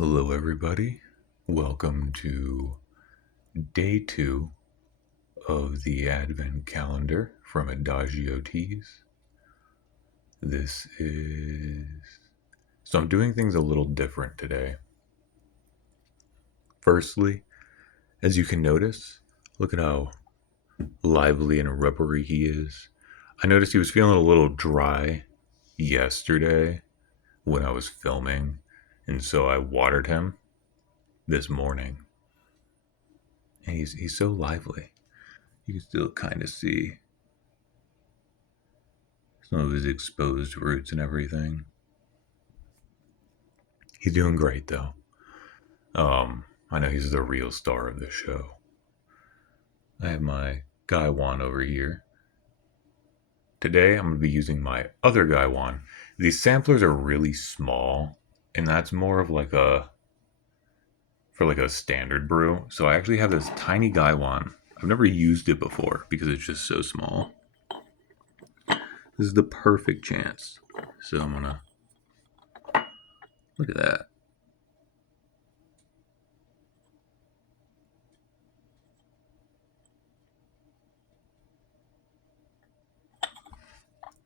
Hello, everybody. Welcome to day 2 of the Advent calendar from Adagio Teas. So I'm doing things a little different today. Firstly, as you can notice, look at how lively and rubbery he is. I noticed he was feeling a little dry yesterday when I was filming, and so I watered him this morning. And he's so lively. You can still kind of see some of his exposed roots and everything. He's doing great though. I know he's the real star of the show. I have my Gaiwan over here. Today I'm going to be using my other Gaiwan. These samplers are really small, and that's more of like a standard brew. So I actually have this tiny Gaiwan. I've never used it before because it's just so small. This is the perfect chance. So I'm gonna look at that.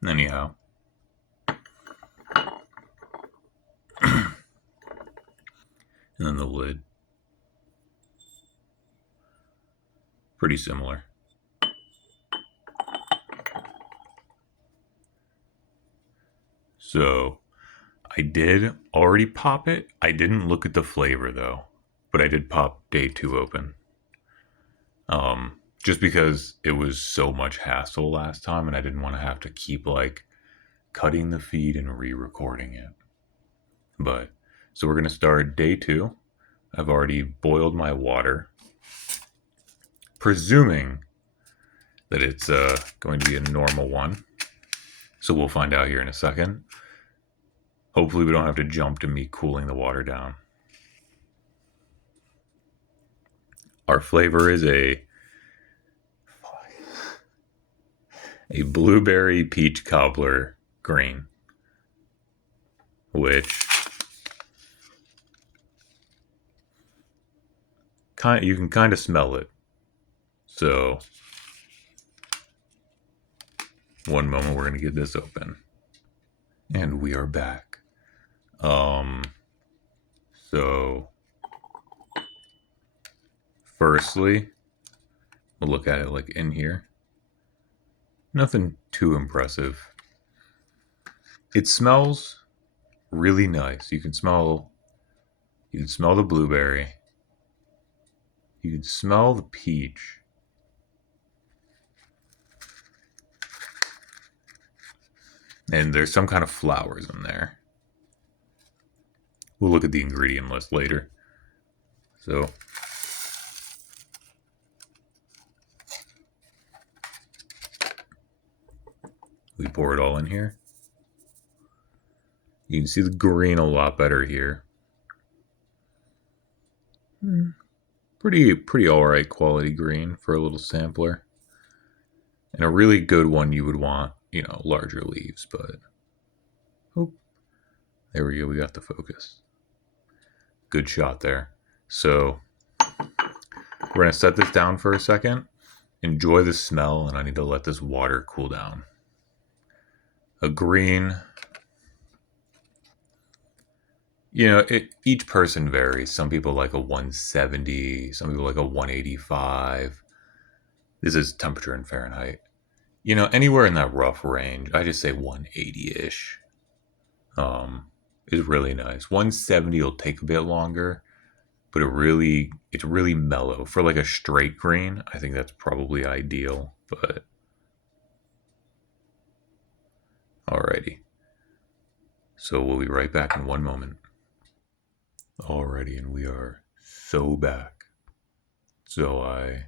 Anyhow, and then the lid. Pretty similar. So I did already pop it. I didn't look at the flavor though, but I did pop day 2 open. Just because it was so much hassle last time and I didn't want to have to keep like cutting the feed and re-recording it. But so we're going to start day 2. I've already boiled my water, presuming that it's going to be a normal one. So we'll find out here in a second. Hopefully we don't have to jump to me cooling the water down. Our flavor is a blueberry peach cobbler green, which you can kind of smell it. So one moment, we're going to get this open. And we are back. So firstly, we'll look at it like in here. Nothing too impressive. It smells really nice. You can smell the blueberry. You can smell the peach. And there's some kind of flowers in there. We'll look at the ingredient list later. So we pour it all in here. You can see the green a lot better here. Pretty alright quality green for a little sampler. And a really good one you would want, larger leaves, but there we go, we got the focus. Good shot there. So we're gonna set this down for a second. Enjoy the smell, and I need to let this water cool down. A green, each person varies. Some people like a 170, some people like a 185. This is temperature in Fahrenheit. Anywhere in that rough range. I just say 180-ish. Is really nice. 170 will take a bit longer, but it's really mellow for like a straight green. I think that's probably ideal. But alrighty. So we'll be right back in one moment. Alrighty, and we are so back. So I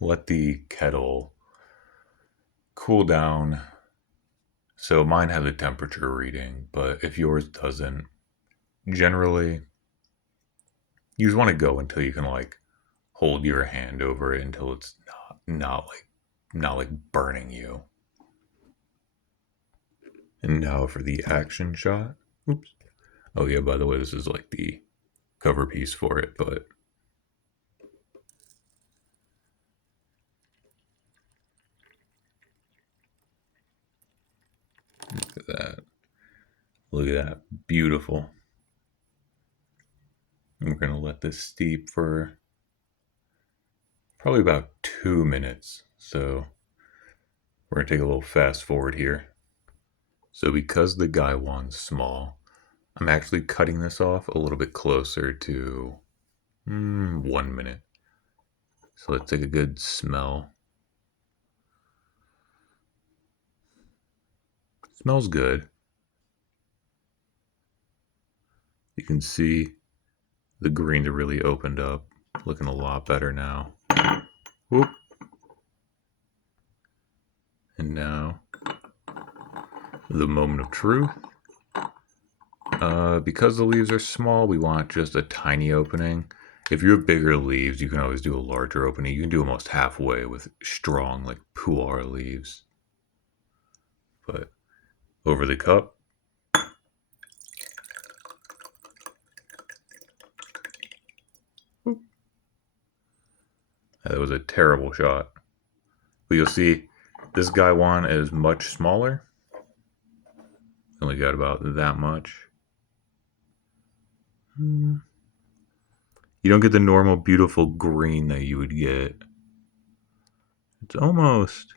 let the kettle cool down. So mine has a temperature reading, but if yours doesn't, generally you just want to go until you can like hold your hand over it until it's not like burning you. And now for the action shot. Oops. Oh yeah, by the way, this is like the cover piece for it, but look at that. Look at that. Beautiful. And we're going to let this steep for probably about 2 minutes. So we're going to take a little fast forward here. So because the gaiwan's small, I'm actually cutting this off a little bit closer to 1 minute. So let's take a good smell. Smells good. You can see the greens are really opened up, looking a lot better now. Whoop. And now, the moment of truth. Because the leaves are small, we want just a tiny opening. If you have bigger leaves, you can always do a larger opening. You can do almost halfway with strong, like pu'er leaves. But over the cup. That was a terrible shot. But you'll see this gaiwan is much smaller. Only got about that much. You don't get the normal beautiful green that you would get. It's almost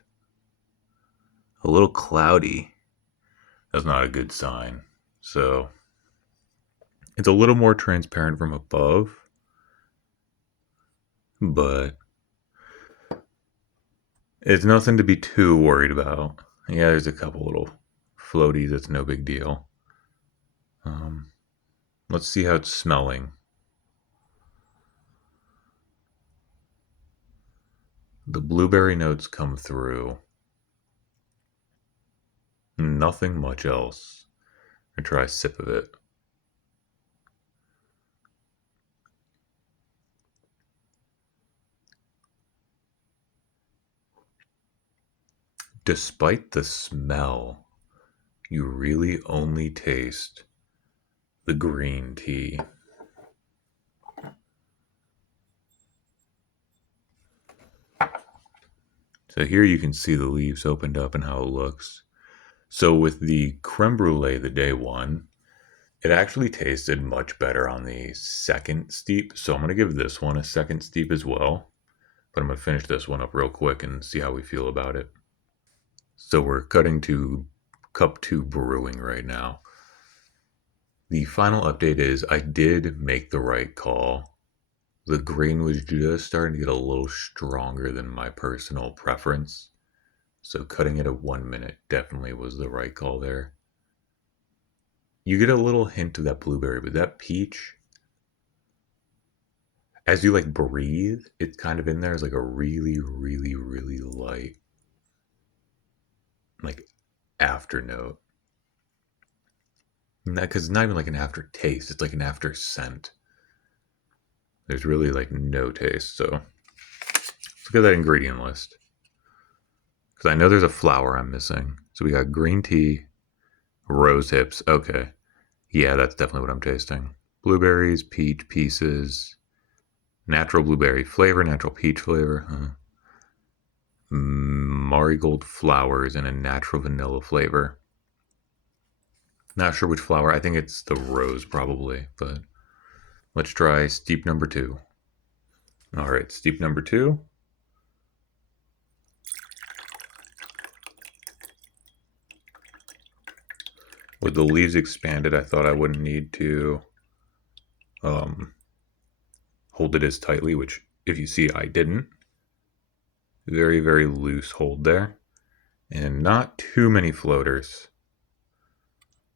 a little cloudy. That's not a good sign. So it's a little more transparent from above, but it's nothing to be too worried about. Yeah, there's a couple little floaties. That's no big deal. Let's see how it's smelling. The blueberry notes come through. Nothing much else. I'm gonna try a sip of it. Despite the smell, you really only taste the green tea. So here you can see the leaves opened up and how it looks. So with the creme brulee, the day one, it actually tasted much better on the second steep. So I'm going to give this one a second steep as well. But I'm going to finish this one up real quick and see how we feel about it. So we're cutting to cup 2 brewing right now. The final update is I did make the right call. The green was just starting to get a little stronger than my personal preference. So cutting it at 1 minute definitely was the right call there. You get a little hint of that blueberry, but that peach, as you like breathe, it's kind of in there as like a really, really, really light, like after note. Because it's not even like an aftertaste, it's like an after scent. There's really like no taste. So let's look at that ingredient list. Because I know there's a flower I'm missing. So we got green tea, rose hips. Okay. Yeah, that's definitely what I'm tasting. Blueberries, peach pieces, natural blueberry flavor, natural peach flavor. Marigold flowers and a natural vanilla flavor. Not sure which flower. I think it's the rose probably, but let's try steep number 2. All right, steep number 2. With the leaves expanded, I thought I wouldn't need to hold it as tightly, which if you see, I didn't. Very, very loose hold there. And not too many floaters.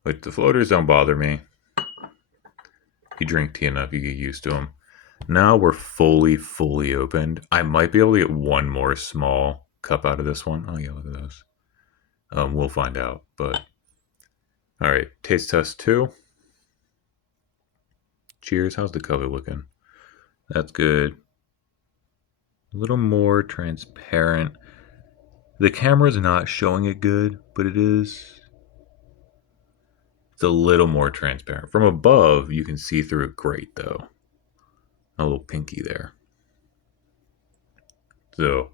Like the floaters don't bother me. If you drink tea enough, you get used to them. Now we're fully opened. I might be able to get one more small cup out of this one. Oh yeah, look at those. We'll find out. But all right, taste test 2. Cheers. How's the color looking? That's good. A little more transparent. The camera's not showing it good, but it is. It's a little more transparent. From above, you can see through it great, though. A little pinky there. So,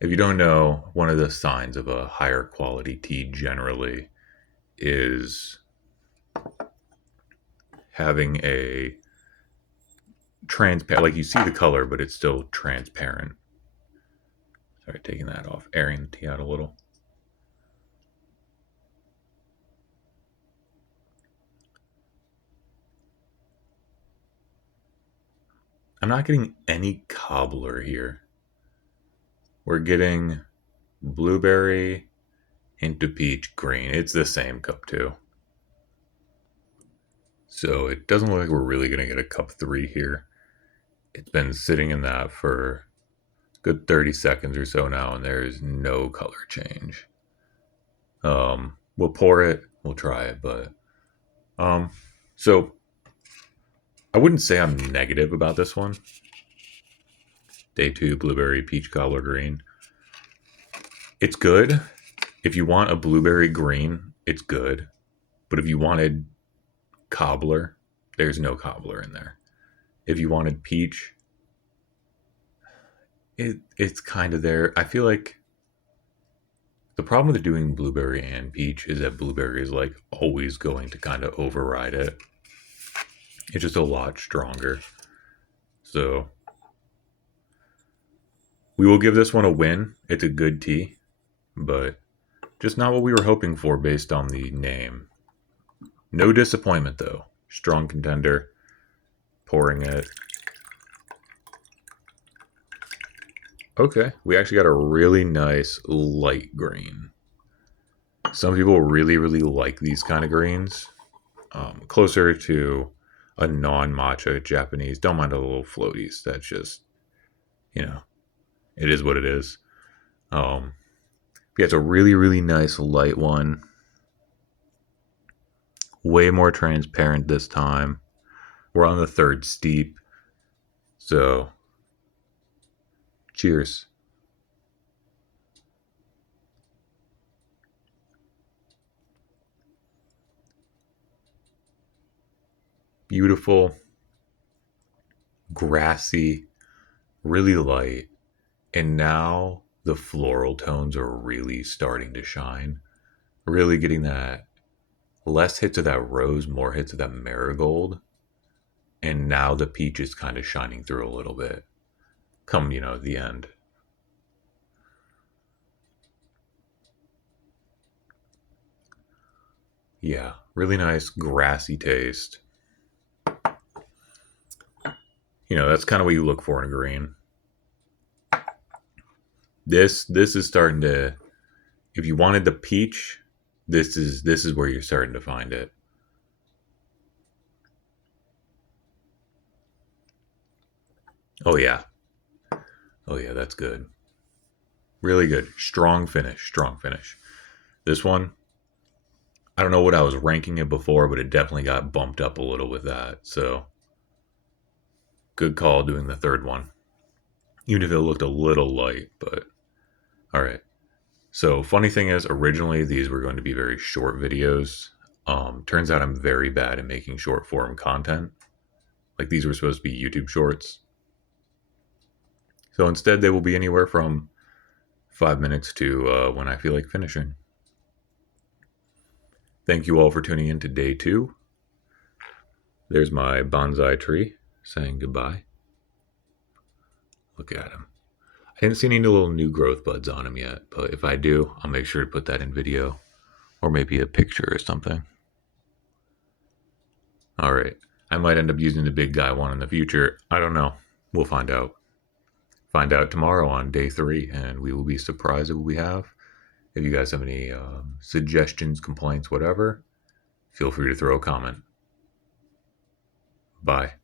if you don't know, one of the signs of a higher quality tea generally is having a transparent, like you see the color, but it's still transparent. Sorry, taking that off, airing the tea out a little. I'm not getting any cobbler here. We're getting blueberry into peach green. It's the same cup too. So it doesn't look like we're really going to get a cup 3 here. It's been sitting in that for a good 30 seconds or so now, and there is no color change. We'll pour it, we'll try it, but so I wouldn't say I'm negative about this one. Day 2 blueberry peach cobbler green. It's good. If you want a blueberry green, it's good. But if you wanted cobbler, there's no cobbler in there. If you wanted peach, it's kind of there. I feel like the problem with doing blueberry and peach is that blueberry is like always going to kind of override it. It's just a lot stronger. So we will give this one a win. It's a good tea, but just not what we were hoping for based on the name. No disappointment though. Strong contender. Pouring it. Okay, we actually got a really nice light green. Some people really, really like these kind of greens. Closer to a non-matcha Japanese. Don't mind the little floaties. That's just, it is what it is. Yeah, it's a really, really nice light one. Way more transparent this time. We're on the third steep. So, cheers. Beautiful, grassy, really light. And now the floral tones are really starting to shine. Really getting that less hits of that rose, more hits of that marigold. And now the peach is kind of shining through a little bit. Come, the end. Yeah, really nice grassy taste. That's kind of what you look for in a green. This is starting to, if you wanted the peach, this is where you're starting to find it. Oh yeah. Oh yeah, that's good. Really good. Strong finish. This one, I don't know what I was ranking it before, but it definitely got bumped up a little with that. So good call doing the third one. Even if it looked a little light, but all right. So funny thing is, originally these were going to be very short videos. Turns out I'm very bad at making short form content. Like these were supposed to be YouTube shorts. So instead they will be anywhere from 5 minutes to when I feel like finishing. Thank you all for tuning in to day 2. There's my bonsai tree saying goodbye. Look at him. I didn't see any little new growth buds on him yet, but if I do, I'll make sure to put that in video or maybe a picture or something. All right. I might end up using the big guy one in the future. I don't know. We'll find out. Find out tomorrow on day 3, and we will be surprised at what we have. If you guys have any suggestions, complaints, whatever, feel free to throw a comment. Bye.